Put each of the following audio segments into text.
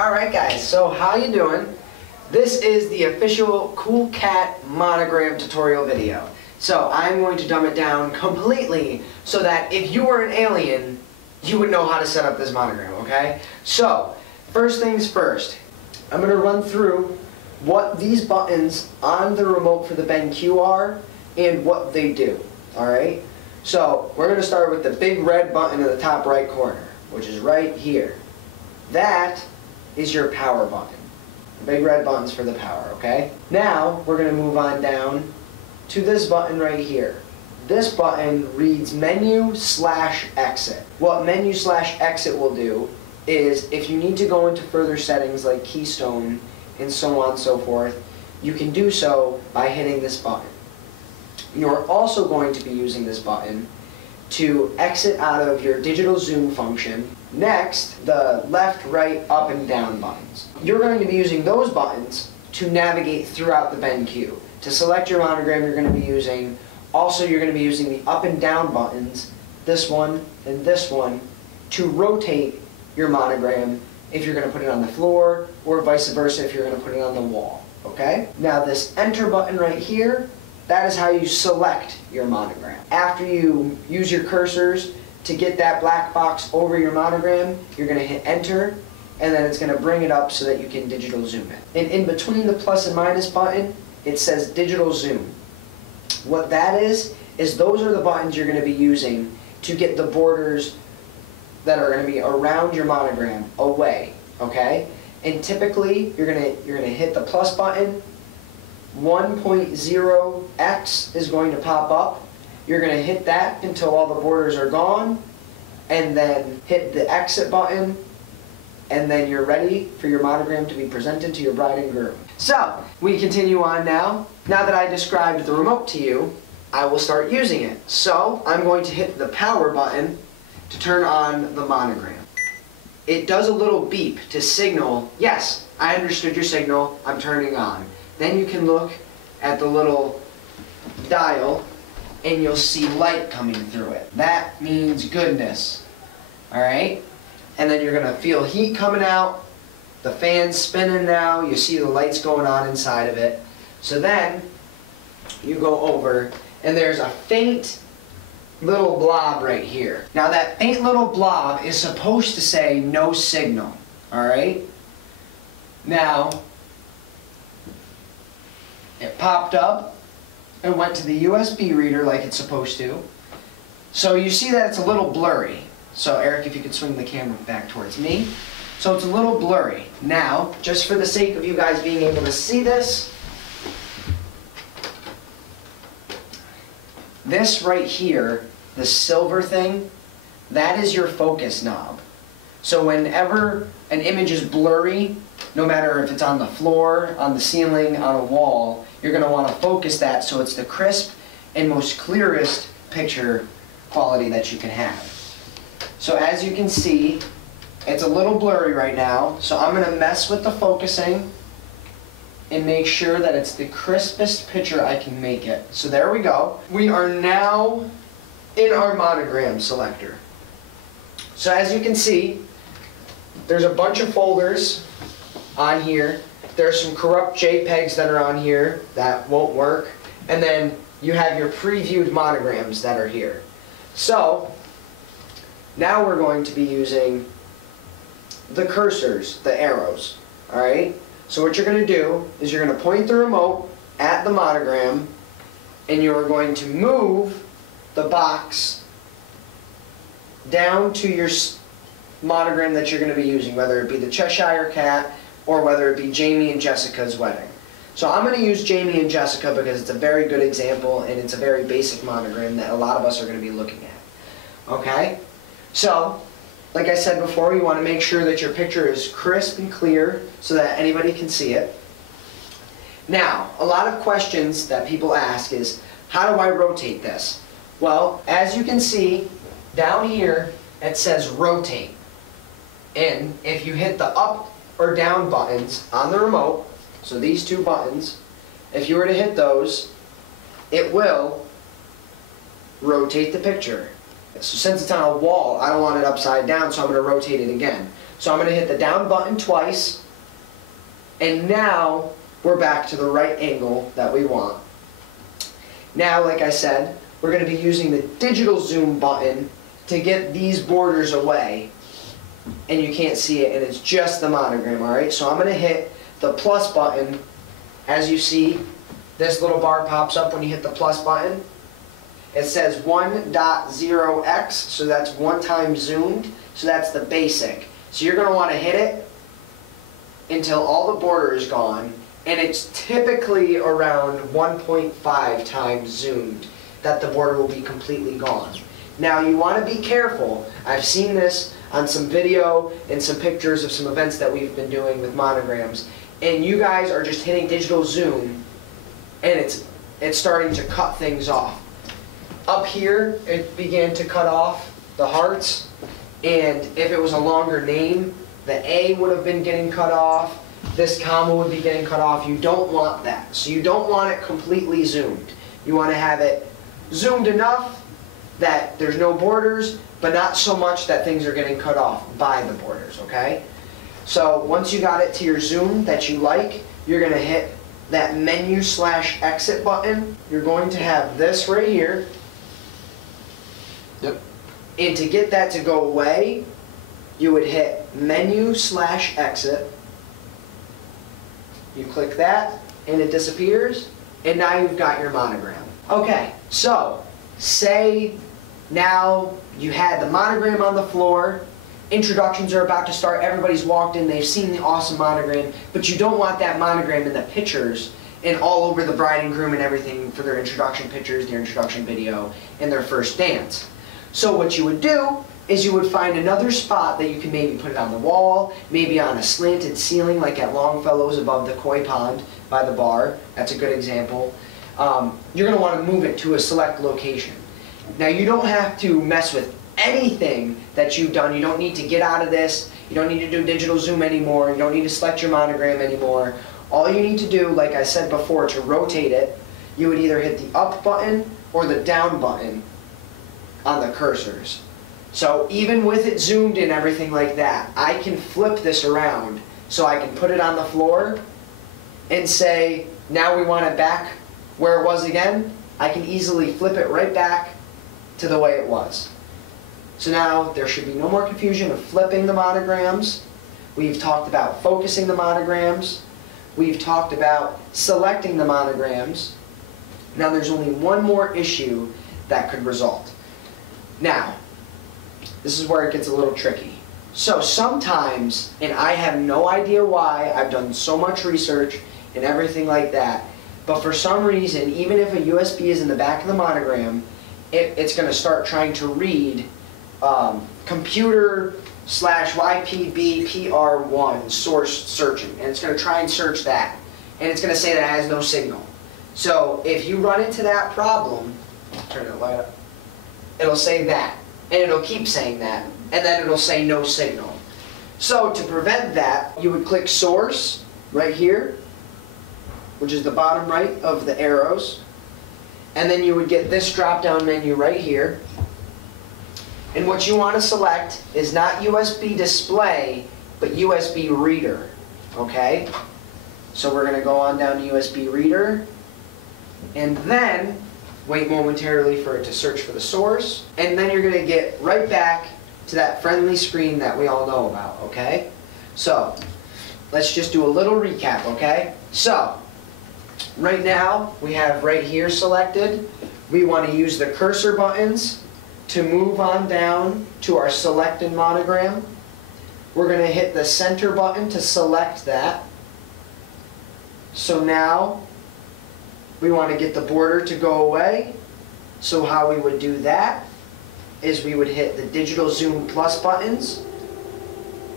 Alright guys, so how you doing? This is the official Cool Cat Monogram tutorial video. So I'm going to dumb it down completely so that if you were an alien, you would know how to set up this monogram, okay? So, first things first, I'm going to run through what these buttons on the remote for the BenQ are and what they do, alright? So, we're going to start with the big red button in the top right corner, which is right here. That is your power button. The big red button's for the power, okay? Now, we're going to move on down to this button right here. This button reads menu/exit. What menu/exit will do is if you need to go into further settings like keystone and so on and so forth, you can do so by hitting this button. You're also going to be using this button to exit out of your digital zoom function. Next, the left, right, up, and down buttons. You're going to be using those buttons to navigate throughout the BenQ. To select your monogram, you're going to be using, you're going to be using the up and down buttons, this one and this one, to rotate your monogram if you're going to put it on the floor, or vice versa if you're going to put it on the wall, okay? Now this enter button right here, that is how you select your monogram. After you use your cursors to get that black box over your monogram, you're going to hit enter, and then it's going to bring it up so that you can digital zoom it. And in between the plus and minus button, it says digital zoom. What that is those are the buttons you're going to be using to get the borders that are going to be around your monogram away, okay? And typically, you're going to hit the plus button, 1.0x is going to pop up. You're going to hit that until all the borders are gone, and then hit the exit button, and then you're ready for your monogram to be presented to your bride and groom. So, we continue on now. Now that I described the remote to you, I will start using it. So, I'm going to hit the power button to turn on the monogram. It does a little beep to signal, yes, I understood your signal, I'm turning on. Then you can look at the little dial and you'll see light coming through it. That means goodness, alright? And then you're going to feel heat coming out, the fan's spinning now, you see the lights going on inside of it. So then, you go over, and there's a faint little blob right here. Now that faint little blob is supposed to say no signal, alright? Now, it popped up and went to the USB reader like it's supposed to. So you see that it's a little blurry. So Eric, if you could swing the camera back towards me. So it's a little blurry. Now, just for the sake of you guys being able to see this, this right here, the silver thing, that is your focus knob. So whenever an image is blurry, no matter if it's on the floor, on the ceiling, on a wall, you're going to want to focus that so it's the crisp and most clearest picture quality that you can have. So as you can see, it's a little blurry right now, so I'm going to mess with the focusing and make sure that it's the crispest picture I can make it. So there we go. We are now in our monogram selector. So as you can see, there's a bunch of folders on here. There's some corrupt JPEGs that are on here that won't work. And then you have your previewed monograms that are here. So, now we're going to be using the cursors, the arrows, alright? So what you're going to do is you're going to point the remote at the monogram, and you're going to move the box down to your monogram that you're going to be using, whether it be the Cheshire Cat or whether it be Jamie and Jessica's wedding. So I'm going to use Jamie and Jessica because it's a very good example and it's a very basic monogram that a lot of us are going to be looking at. Okay? So, like I said before, you want to make sure that your picture is crisp and clear so that anybody can see it. Now, a lot of questions that people ask is, how do I rotate this? Well, as you can see, down here, it says rotate. And if you hit the up or down buttons on the remote, so these two buttons, if you were to hit those, it will rotate the picture. So since it's on a wall, I don't want it upside down, so I'm going to rotate it again. So I'm going to hit the down button twice, and now we're back to the right angle that we want. Now, like I said, we're going to be using the digital zoom button to get these borders away, and you can't see it, and it's just the monogram, alright? So I'm going to hit the plus button. As you see, this little bar pops up when you hit the plus button. It says 1.0x, so that's 1 time zoomed, so that's the basic. So you're going to want to hit it until all the border is gone, and it's typically around 1.5 times zoomed that the border will be completely gone. Now you want to be careful. I've seen this on some video and some pictures of some events that we've been doing with monograms, and you guys are just hitting digital zoom and it's starting to cut things off. Up here it began to cut off the hearts, and if it was a longer name, the A would have been getting cut off, this comma would be getting cut off. You don't want that. So you don't want it completely zoomed. You want to have it zoomed enough that there's no borders, but not so much that things are getting cut off by the borders, okay? So once you got it to your zoom that you like, you're going to hit that menu/exit button. You're going to have this right here. Yep. And to get that to go away, you would hit menu/exit. You click that, and it disappears, and now you've got your monogram. Okay, so say now you had the monogram on the floor, introductions are about to start, everybody's walked in, they've seen the awesome monogram, but you don't want that monogram in the pictures and all over the bride and groom and everything for their introduction pictures, their introduction video, and their first dance. So what you would do is you would find another spot that you can maybe put it on the wall, maybe on a slanted ceiling like at Longfellow's above the koi pond by the bar. That's a good example. You're going to want to move it to a select location. Now you don't have to mess with anything that you've done. You don't need to get out of this. You don't need to do digital zoom anymore. You don't need to select your monogram anymore. All you need to do, like I said before, to rotate it, you would either hit the up button or the down button on the cursors. So even with it zoomed and everything like that, I can flip this around so I can put it on the floor and say, now we want it back where it was again. I can easily flip it right back to the way it was. So now there should be no more confusion of flipping the monograms. We've talked about focusing the monograms. We've talked about selecting the monograms. Now there's only one more issue that could result. Now, this is where it gets a little tricky. So sometimes, and I have no idea why, I've done so much research and everything like that, but for some reason, even if a USB is in the back of the monogram, it's going to start trying to read computer/YPBPR1 source searching, and it's going to try and search that, and it's going to say that it has no signal. So if you run into that problem, turn the light up, it'll say that, and it'll keep saying that, and then it'll say no signal. So to prevent that, you would click source right here, which is the bottom right of the arrows, and then you would get this drop-down menu right here. And what you want to select is not USB display, but USB reader, okay? So we're going to go on down to USB reader, and then wait momentarily for it to search for the source, and then you're going to get right back to that friendly screen that we all know about, okay? So let's just do a little recap, okay? So right now we have right here selected. We want to use the cursor buttons to move on down to our selected monogram. We're going to hit the center button to select that. So now we want to get the border to go away. So how we would do that is we would hit the digital zoom plus buttons,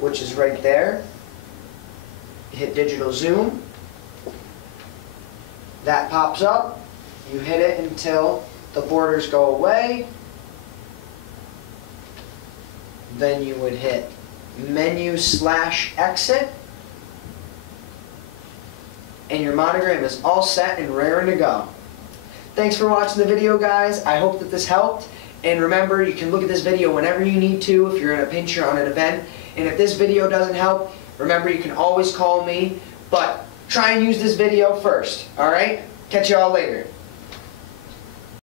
which is right there. Hit digital zoom. That pops up. You hit it until the borders go away. Then you would hit menu/exit. And your monogram is all set and raring to go. Thanks for watching the video, guys. I hope that this helped. And remember, you can look at this video whenever you need to if you're in a pinch or on an event. And if this video doesn't help, remember you can always call me, but try and use this video first, alright? Catch you all later.